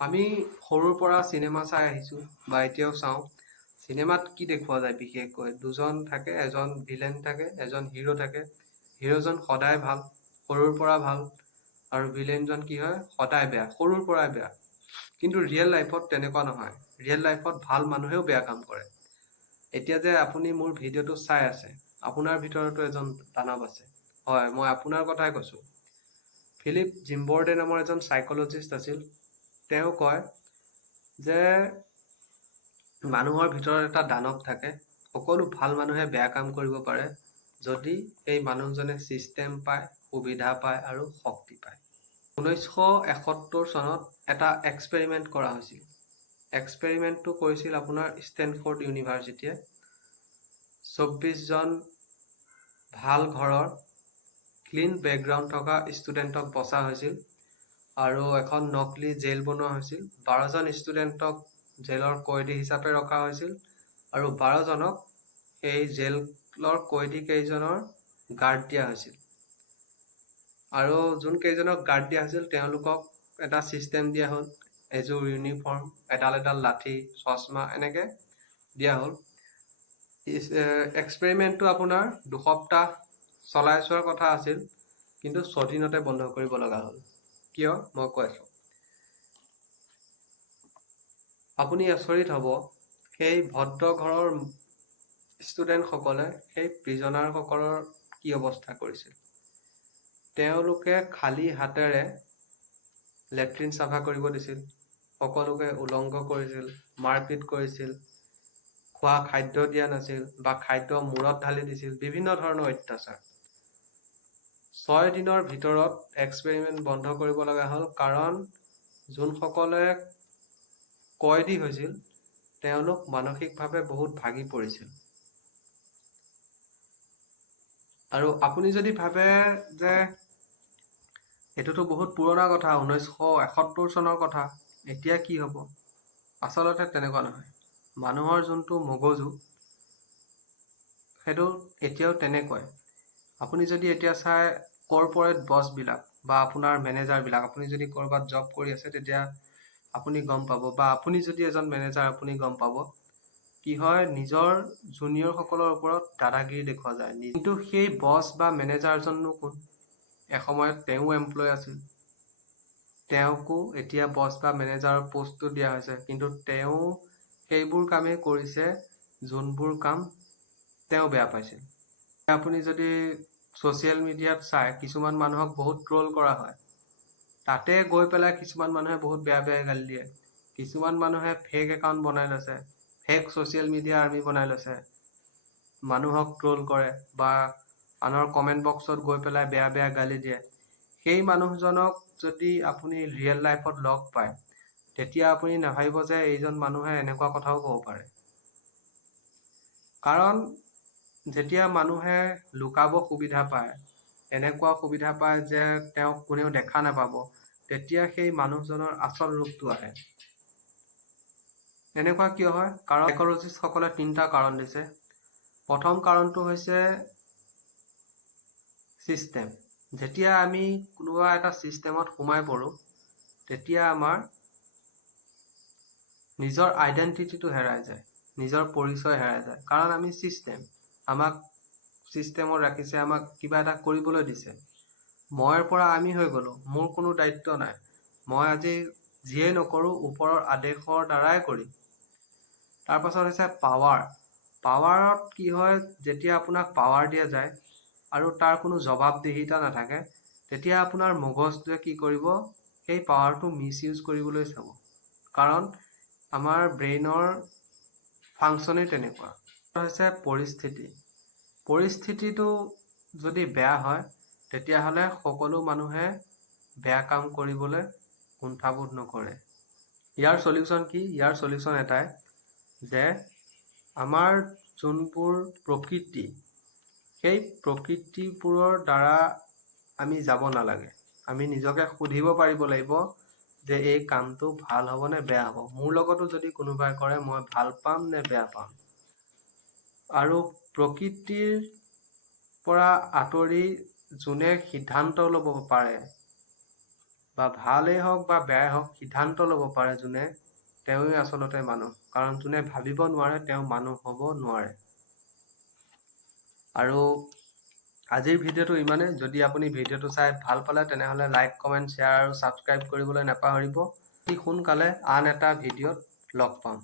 আমি সৰুৰ পৰা চিনেমা চাই আহিছোঁ বা এতিয়াও চাওঁ। চিনেমাত কি দেখুওৱা যায় বিশেষকৈ? দুজন থাকে, এজন ভিলেন থাকে, এজন হিৰো থাকে। হিৰোজন সদায় ভাল, সৰুৰ পৰা ভাল, আৰু ভিলেনজন কি হয়? সদায় বেয়া, সৰুৰ পৰাই বেয়া। কিন্তু ৰিয়েল লাইফত তেনেকুৱা নহয়। ৰিয়েল লাইফত ভাল মানুহেও বেয়া কাম কৰে। এতিয়া যে আপুনি মোৰ ভিডিঅ'টো চাই আছে, আপোনাৰ ভিতৰতো এজন দানৱ আছে। হয়, মই আপোনাৰ কথাই কৈছোঁ। ফিলিপ জিম্বৰ্ডে নামৰ এজন চাইক'লজিষ্ট আছিল। তেওঁ কয় যে মানুহৰ ভিতৰত এটা দানৱ থাকে। সকলো ভাল মানুহে বেয়া কাম কৰিব পাৰে যদি সেই মানুহজনে ছিষ্টেম পায়, সুবিধা পায় আৰু শক্তি পায়। 1971 চনত এটা এক্সপেৰিমেণ্ট কৰা হৈছিল। এক্সপেৰিমেণ্টটো কৰিছিল আপোনাৰ ষ্টেনফৰ্ড ইউনিভাৰ্চিটিয়ে। 24 জন ভাল ঘৰৰ ক্লিন বেকগ্ৰাউণ্ড থকা ষ্টুডেণ্টক বচা হৈছিল আৰু এখন নকলি জেল বনোৱা হৈছিল। 12 জন ষ্টুডেণ্টক জেলৰ কয়দী হিচাপে ৰখা হৈছিল আৰু 12 জনক সেই জেলৰ কয়দী কেইজনৰ গাৰ্ড দিয়া হৈছিল। আৰু যোন কেইজনক গাৰ্ড দিয়া হৈছিল তেওঁলোকক এটা ছিষ্টেম দিয়া হ'ল। এযোৰ ইউনিফৰ্ম, এডাল লাঠি, চশমা এনেকৈ দিয়া হ'ল। এক্সপেৰিমেণ্টটো আপোনাৰ 2 সপ্তাহ চলাই চোৱাৰ কথা আছিল, কিন্তু 6 দিনতে বন্ধ কৰিব লগা হ'ল। কিয়? মই কৈ আছোঁ। আপুনি আচৰিত হ'ব, সেই ভদ্ৰ ঘৰৰ ষ্টুডেণ্টসকলে সেই প্ৰিজনাৰসকলৰ কি অৱস্থা কৰিছিল। তেওঁলোকে খালী হাতেৰে লেট্ৰিন চাফা কৰিব দিছিল, সকলোকে উলংঘ কৰিছিল, মাৰপিট কৰিছিল, খোৱা খাদ্য দিয়া নাছিল বা খাদ্য মূৰত ঢালি দিছিল, বিভিন্ন ধৰণৰ অত্যাচাৰ। 6 দিনৰ ভিতৰত এক্সপেৰিমেণ্ট বন্ধ কৰিব লগা হ'ল, কাৰণ যোনসকলে কয়দী হৈছিল তেওঁলোক মানসিকভাৱে বহুত ভাগি পৰিছিল। আৰু আপুনি যদি ভাবে যে এইটোতো বহুত পুৰণা কথা, 1971 চনৰ কথা, এতিয়া কি হ'ব? আচলতে তেনেকুৱা নহয়। মানুহৰ যোনটো মগজু সেইটো এতিয়াও তেনেকুৱাই। আপুনি যদি এতিয়া চাই কৰ্পৰেট বছবিলাক বা আপোনাৰ মেনেজাৰবিলাক, আপুনি যদি ক'ৰবাত জব কৰি আছে তেতিয়া আপুনি গম পাব, বা আপুনি যদি এজন মেনেজাৰ আপুনি গম পাব কি হয়, নিজৰ জুনিয়ৰসকলৰ ওপৰত দাদাগিৰি দেখুওৱা যায়। কিন্তু সেই বছ বা মেনেজাৰজননো কোন? এসময়ত তেওঁ এমপ্লয় আছিল, তেওঁকো এতিয়া বছ বা মেনেজাৰৰ পষ্টটো দিয়া হৈছে, কিন্তু তেওঁ সেইবোৰ কামেই কৰিছে যোনবোৰ কাম তেওঁ বেয়া পাইছিল। আপুনি যদি ছ'চিয়েল মিডিয়াত চাই, কিছুমান মানুহক বহুত ট্ৰল কৰা হয়। তাতে গৈ পেলাই কিছুমান মানুহে বহুত বেয়া গালি দিয়ে। কিছুমান মানুহে ফেক একাউণ্ট বনাই লৈছে, ফেক ছ'চিয়েল মিডিয়া আৰ্মি বনাই লৈছে, মানুহক ট্ৰল কৰে বা আনৰ কমেণ্ট বক্সত গৈ পেলাই বেয়া গালি দিয়ে। সেই মানুহজনক যদি আপুনি ৰিয়েল লাইফত লগ পায়, তেতিয়া আপুনি নাভাবিব যে এইজন মানুহে এনেকুৱা কথাও ক'ব পাৰে। কাৰণ যেতিয়া মানুহে লুকাব সুবিধা পায়, এনেকুৱা সুবিধা পায় যে তেওঁক কোনেও দেখা নাপাব, তেতিয়া সেই মানুহজনৰ আচল ৰূপটো আহে। এনেকুৱা কিয় হয়? কাৰণ সাইক'লজিষ্টসকলে 3টা কাৰণ দিছে। প্ৰথম কাৰণটো হৈছে ছিষ্টেম। যেতিয়া আমি কোনোবা এটা ছিষ্টেমত সোমাই পৰোঁ, তেতিয়া আমাৰ নিজৰ আইডেণ্টিটিটো হেৰাই যায়, নিজৰ পৰিচয় হেৰাই যায়। কাৰণ আমি ছিষ্টেম, আমাক ছিষ্টেমত ৰাখিছে, আমাক কিবা এটা কৰিবলৈ দিছে। মইৰ পৰা আমি হৈ গ'লোঁ, মোৰ কোনো দায়িত্ব নাই। মই আজি যিয়েই নকৰোঁ ওপৰৰ আদেশৰ দ্বাৰাই কৰিম। তাৰপাছত হৈছে পাৱাৰ। পাৱাৰত কি হয়, যেতিয়া আপোনাক পাৱাৰ দিয়া যায় আৰু তাৰ কোনো জবাবদিহিতা নাথাকে, তেতিয়া আপোনাৰ মগজটোৱে কি কৰিব, সেই পাৱাৰটো মিছইউজ কৰিবলৈ চাব। কাৰণ আমাৰ ব্ৰেইনৰ ফাংচনেই তেনেকুৱা। হৈছে পৰিস্থিতি। পৰিস্থিতিটো যদি বেয়া হয়, তেতিয়াহ'লে সকলো মানুহে বেয়া কাম কৰিবলৈ কুণ্ঠাবোধ নকৰে। ইয়াৰ চলিউশ্যন কি? ইয়াৰ চলিউশ্যন এটাই যে আমাৰ যোনবোৰ প্ৰকৃতি, সেই প্ৰকৃতিবোৰৰ দ্বাৰা আমি যাব নালাগে। আমি নিজকে সুধিব পাৰিব লাগিব যে এই কামটো ভাল হ'ব নে বেয়া হ'ব। মোৰ লগতো যদি কোনোবাই কৰে মই ভাল পাম নে বেয়া পাম। আৰু প্ৰকৃতিৰ পৰা আঁতৰি যোনে সিদ্ধান্ত ল'ব পাৰে, বা ভালেই হওক বা বেয়াই হওক সিদ্ধান্ত ল'ব পাৰে যোনে, তেওঁই আচলতে মানুহ। কাৰণ যোনে ভাবিব নোৱাৰে তেওঁ মানুহ হ'ব নোৱাৰে। আৰু আজিৰ ভিডিঅ'টো ইমানেই। যদি আপুনি ভিডিঅ'টো চাই ভাল পালে তেনেহ'লে লাইক, কমেণ্ট, শ্বেয়াৰ আৰু ছাবস্ক্ৰাইব কৰিবলৈ নাপাহৰিব। অতি সোনকালে আন এটা ভিডিঅ'ত লগ পাম।